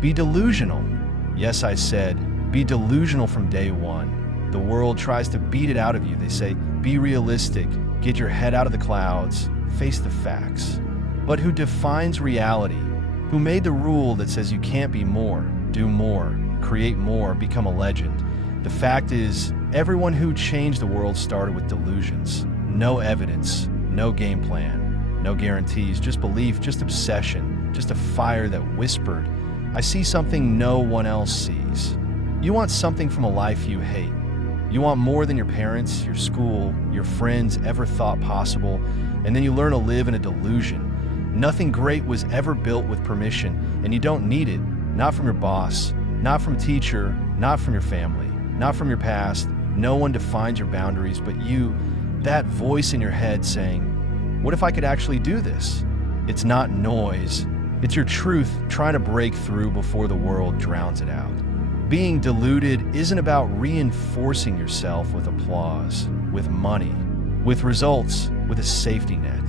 Be delusional. Yes, I said, be delusional from day one. The world tries to beat it out of you. They say, be realistic, get your head out of the clouds, face the facts. But who defines reality? Who made the rule that says you can't be more, do more, create more, become a legend? The fact is, everyone who changed the world started with delusions. No evidence, no game plan, no guarantees, just belief, just obsession, just a fire that whispered, I see something no one else sees. You want something from a life you hate. You want more than your parents, your school, your friends ever thought possible, and then you learn to live in a delusion. Nothing great was ever built with permission, and you don't need it, not from your boss, not from teacher, not from your family, not from your past. No one defines your boundaries but you, that voice in your head saying, what if I could actually do this? It's not noise. It's your truth trying to break through before the world drowns it out. Being deluded isn't about reinforcing yourself with applause, with money, with results, with a safety net.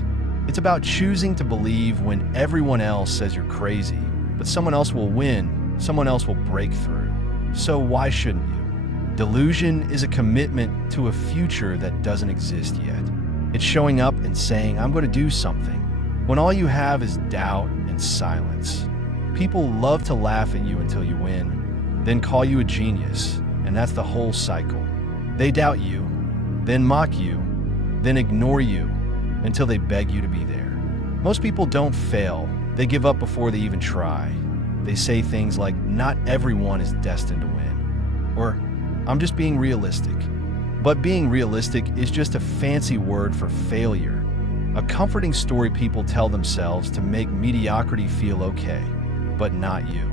It's about choosing to believe when everyone else says you're crazy, but someone else will win, someone else will break through. So why shouldn't you? Delusion is a commitment to a future that doesn't exist yet. It's showing up and saying, I'm going to do something, when all you have is doubt and silence. People love to laugh at you until you win, then call you a genius, and that's the whole cycle. They doubt you, then mock you, then ignore you, until they beg you to be there. Most people don't fail. They give up before they even try. They say things like, not everyone is destined to win, or I'm just being realistic. But being realistic is just a fancy word for failure, a comforting story people tell themselves to make mediocrity feel okay, but not you.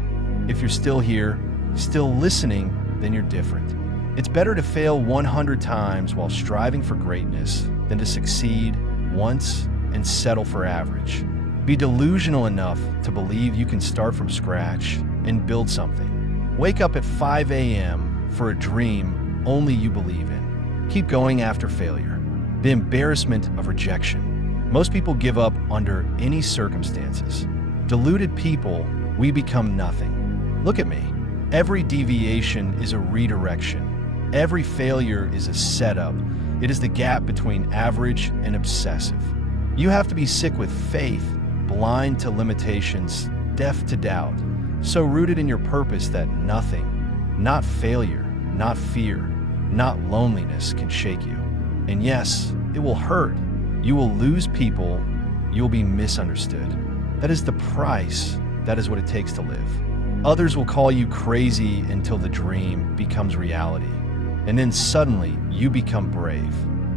If you're still here, still listening, then you're different. It's better to fail 100 times while striving for greatness than to succeed once and settle for average. Be delusional enough to believe you can start from scratch and build something. Wake up at 5 a.m. for a dream only you believe in. Keep going after failure. The embarrassment of rejection. Most people give up under any circumstances. Deluded people, we become nothing. Look at me. Every deviation is a redirection. Every failure is a setup. It is the gap between average and obsessive. You have to be sick with faith, blind to limitations, deaf to doubt, so rooted in your purpose that nothing, not failure, not fear, not loneliness can shake you. And yes, it will hurt. You will lose people. You will be misunderstood. That is the price. That is what it takes to live. Others will call you crazy until the dream becomes reality. And then suddenly, you become brave.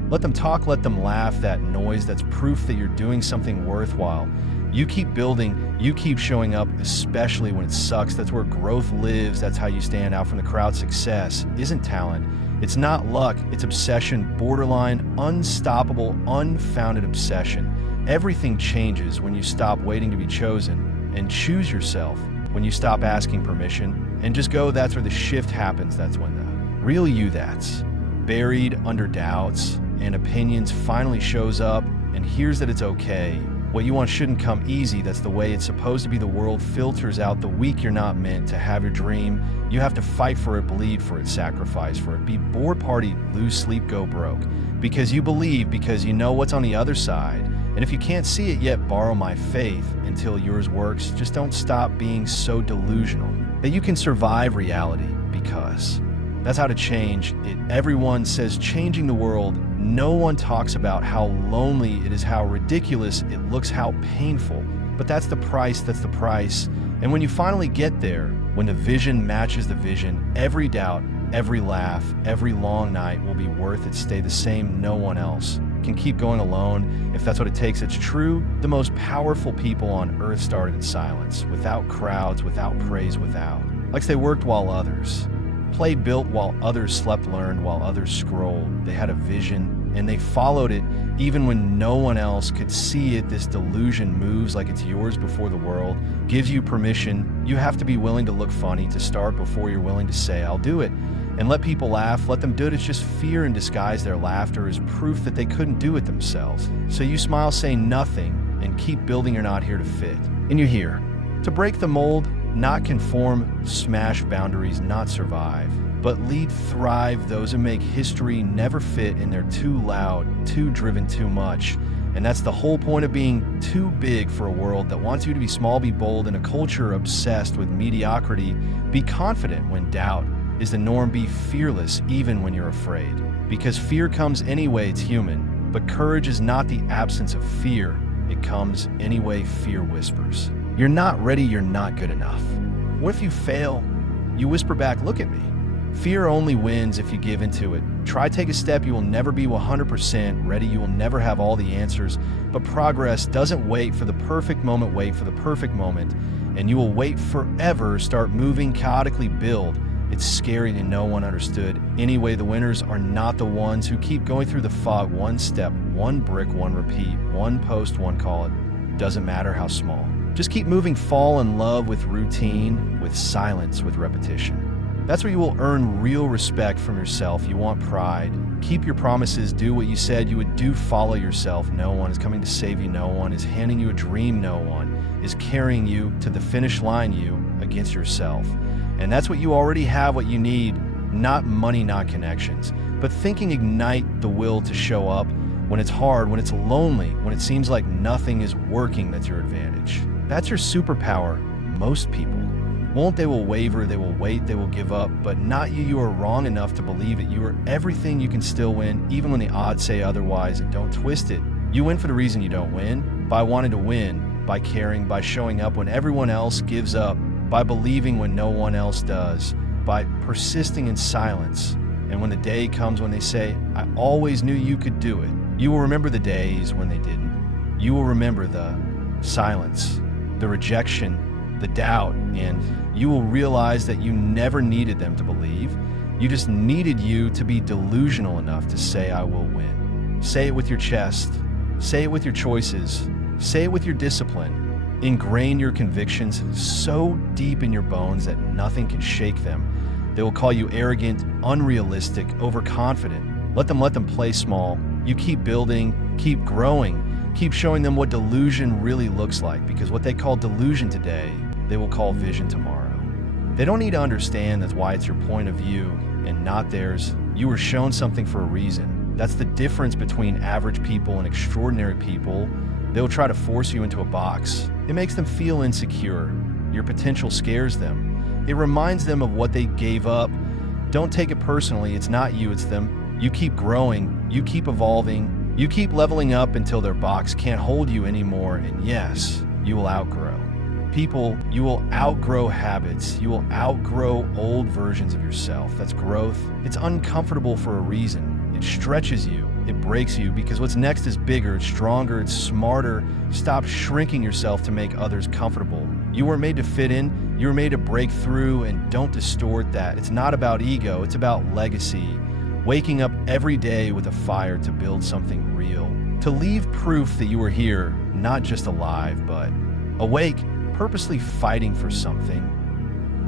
Let them talk, let them laugh, that noise, that's proof that you're doing something worthwhile. You keep building, you keep showing up, especially when it sucks. That's where growth lives. That's how you stand out from the crowd. Success isn't talent. It's not luck. It's obsession, borderline, unstoppable, unfounded obsession. Everything changes when you stop waiting to be chosen and choose yourself. When you stop asking permission and just go, that's where the shift happens. That's when the real you that's buried under doubts and opinions finally shows up and hears that it's okay. What you want shouldn't come easy. That's the way it's supposed to be. The world filters out the weak. You're not meant to have your dream. You have to fight for it, bleed for it, sacrifice for it, be bored, party, lose sleep, go broke. Because you believe, because you know what's on the other side. And if you can't see it yet, borrow my faith until yours works. Just don't stop being so delusional that you can survive reality, because that's how to change it. Everyone says changing the world. No one talks about how lonely it is, how ridiculous it looks, how painful. But that's the price, that's the price. And when you finally get there, when the vision matches the vision, every doubt, every laugh, every long night will be worth it. Stay the same. No one else can keep going alone if that's what it takes. It's true. The most powerful people on earth started in silence, without crowds, without praise, without. Like they worked while others played, built while others slept, learned while others scrolled. They had a vision and they followed it even when no one else could see it. This delusion moves like it's yours before the world gives you permission. You have to be willing to look funny to start before you're willing to say, I'll do it. And let people laugh, let them do it. It's just fear in disguise. Their laughter is proof that they couldn't do it themselves. So you smile, say nothing, and keep building. You're not here to fit. And you're here to break the mold, Not conform, smash boundaries, not survive. But lead, thrive those who make history never fit in their too loud, too driven, too much. And that's the whole point of being too big for a world that wants you to be small, be bold, in a culture obsessed with mediocrity. Be confident when doubt is the norm. Be fearless even when you're afraid. Because fear comes anyway, it's human. But courage is not the absence of fear. It comes anyway, fear whispers. You're not ready, you're not good enough. What if you fail? You whisper back, look at me. Fear only wins if you give into it. Try take a step, you will never be 100% ready, you will never have all the answers. But progress doesn't wait for the perfect moment, wait for the perfect moment. And you will wait forever, start moving, chaotically build. It's scary and no one understood. Anyway, the winners are not the ones who keep going through the fog, one step, one brick, one repeat, one post, one call. It doesn't matter how small. Just keep moving, fall in love with routine, with silence, with repetition. That's where you will earn real respect from yourself. You want pride. Keep your promises, do what you said you would do, follow yourself. No one is coming to save you, no one is handing you a dream, no one is carrying you to the finish line, you against yourself. And that's what you already have, what you need, not money, not connections. But thinking ignite the will to show up when it's hard, when it's lonely, when it seems like nothing is working. That's your advantage. That's your superpower. Most people won't. They will waver, they will wait, they will give up, but not you. You are wrong enough to believe it. You are everything. You can still win, even when the odds say otherwise, and don't twist it. You win for the reason you don't win, by wanting to win, by caring, by showing up when everyone else gives up, by believing when no one else does, by persisting in silence. And when the day comes when they say, I always knew you could do it, you will remember the days when they didn't. You will remember the silence, the rejection, the doubt, and you will realize that you never needed them to believe. You just needed you to be delusional enough to say, I will win. Say it with your chest. Say it with your choices. Say it with your discipline. Ingrain your convictions so deep in your bones that nothing can shake them. They will call you arrogant, unrealistic, overconfident. Let them play small. You keep building, keep growing. Keep showing them what delusion really looks like, because what they call delusion today, they will call vision tomorrow. They don't need to understand that's why it's your point of view and not theirs. You were shown something for a reason. That's the difference between average people and extraordinary people. They'll try to force you into a box. It makes them feel insecure. Your potential scares them. It reminds them of what they gave up. Don't take it personally. It's not you, it's them. You keep growing. You keep evolving. You keep leveling up until their box can't hold you anymore, and yes, you will outgrow people, you will outgrow habits, you will outgrow old versions of yourself. That's growth. It's uncomfortable for a reason. It stretches you, it breaks you, because what's next is bigger, it's stronger, it's smarter. Stop shrinking yourself to make others comfortable. You were made to fit in, you were made to break through, and don't distort that. It's not about ego, it's about legacy. Waking up every day with a fire to build something real. To leave proof that you were here, not just alive, but awake, purposely fighting for something.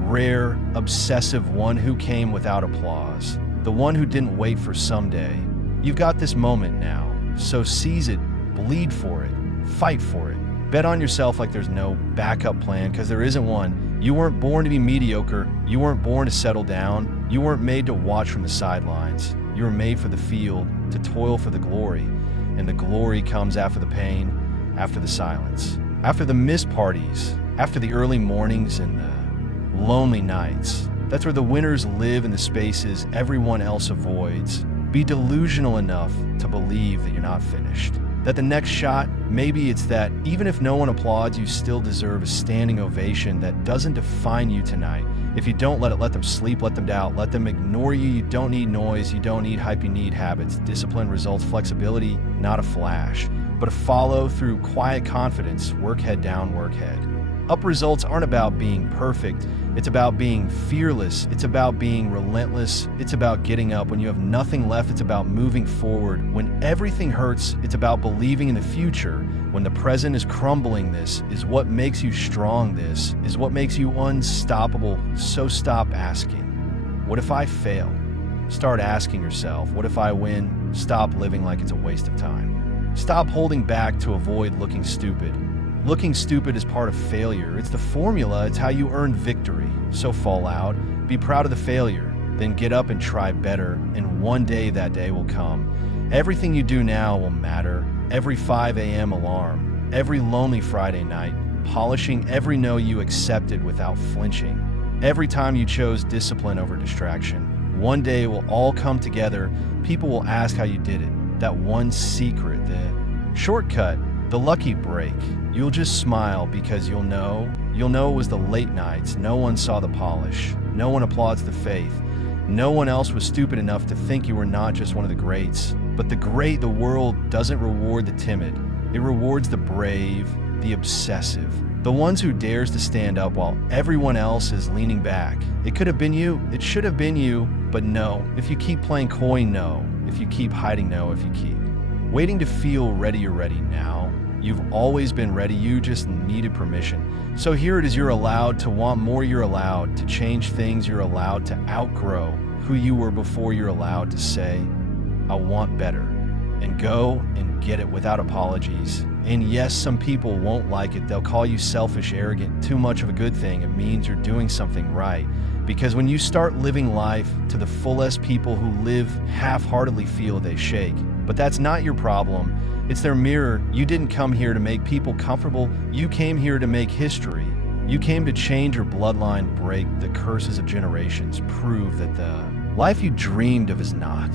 Rare, obsessive one who came without applause. The one who didn't wait for someday. You've got this moment now, so seize it, bleed for it, fight for it. Bet on yourself like there's no backup plan, because there isn't one. You weren't born to be mediocre. You weren't born to settle down. You weren't made to watch from the sidelines. You were made for the field, to toil for the glory. And the glory comes after the pain, after the silence, after the missed parties, after the early mornings and the lonely nights. That's where the winners live, in the spaces everyone else avoids. Be delusional enough to believe that you're not finished. That the next shot, maybe it's that even if no one applauds, you still deserve a standing ovation that doesn't define you tonight. If you don't let them sleep, let them doubt, let them ignore you. You don't need noise, you don't need hype, you need habits. Discipline, results, flexibility, not a flash, but a follow through quiet confidence. Work head down, work head up. Results aren't about being perfect. It's about being fearless. It's about being relentless. It's about getting up when you have nothing left. It's about moving forward. When everything hurts, it's about believing in the future. When the present is crumbling, this is what makes you strong. This is what makes you unstoppable. So stop asking, what if I fail? Start asking yourself, what if I win? Stop living like it's a waste of time. Stop holding back to avoid looking stupid. Looking stupid is part of failure. It's the formula, it's how you earn victory. So fall out, be proud of the failure, then get up and try better, and one day that day will come. Everything you do now will matter. Every 5 a.m. alarm, every lonely Friday night, polishing every no you accepted without flinching. Every time you chose discipline over distraction. One day it will all come together. People will ask how you did it. That one secret, the shortcut, the lucky break. You'll just smile because you'll know it was the late nights. No one saw the polish. No one applauds the faith. No one else was stupid enough to think you were not just one of the greats. But the world doesn't reward the timid. It rewards the brave, the obsessive. The ones who dares to stand up while everyone else is leaning back. It could have been you. It should have been you. But no. If you keep playing coy, no. If you keep hiding, no. If you keep waiting to feel ready, you're ready now. You've always been ready. You just needed permission. So here it is. You're allowed to want more. You're allowed to change things. You're allowed to outgrow who you were before. You're allowed to say, I want better, and go and get it without apologies. And yes, some people won't like it. They'll call you selfish, arrogant, too much of a good thing. It means you're doing something right. Because when you start living life to the fullest, people who live half-heartedly feel they shake. But that's not your problem. It's their mirror. You didn't come here to make people comfortable. You came here to make history. You came to change your bloodline, break the curses of generations, prove that the life you dreamed of is not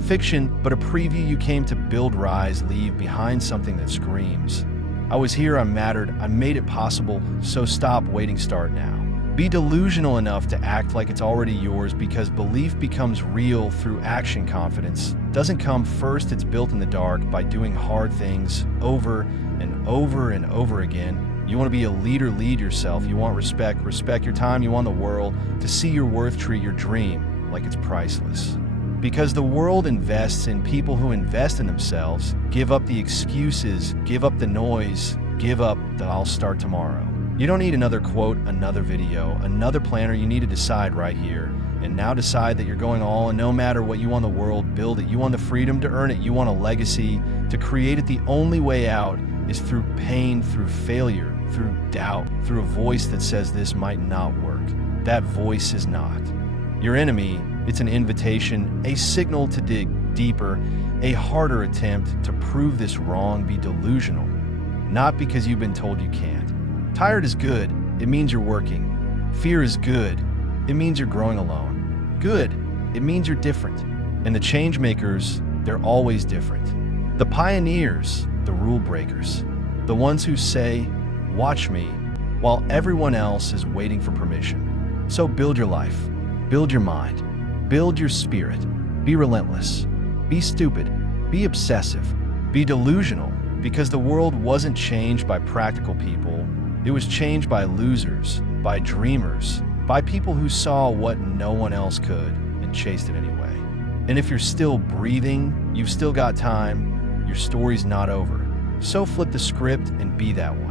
fiction, but a preview. You came to build, rise, leave behind something that screams, I was here, I mattered, I made it possible, so stop waiting, start now. Be delusional enough to act like it's already yours, because belief becomes real through action. Confidence doesn't come first, it's built in the dark by doing hard things over and over and over again. You want to be a leader, lead yourself. You want respect, respect your time. You want the world to see your worth, treat your dream like it's priceless. Because the world invests in people who invest in themselves. Give up the excuses, give up the noise, give up the I'll start tomorrow. You don't need another quote, another video, another planner. You need to decide right here and now. Decide that you're going all in. No matter what you want the world, build it. You want the freedom to earn it. You want a legacy to create it. The only way out is through pain, through failure, through doubt, through a voice that says this might not work. That voice is not your enemy. It's an invitation, a signal to dig deeper, a harder attempt to prove this wrong. Be delusional, not because you've been told you can't. Tired is good, it means you're working. Fear is good, it means you're growing alone. Good, it means you're different. And the change makers, they're always different. The pioneers, the rule breakers, the ones who say, watch me, while everyone else is waiting for permission. So build your life, build your mind, build your spirit. Be relentless, be stupid, be obsessive, be delusional, because the world wasn't changed by practical people. It was changed by losers, by dreamers, by people who saw what no one else could and chased it anyway. And if you're still breathing, you've still got time. Your story's not over. So flip the script and be that one.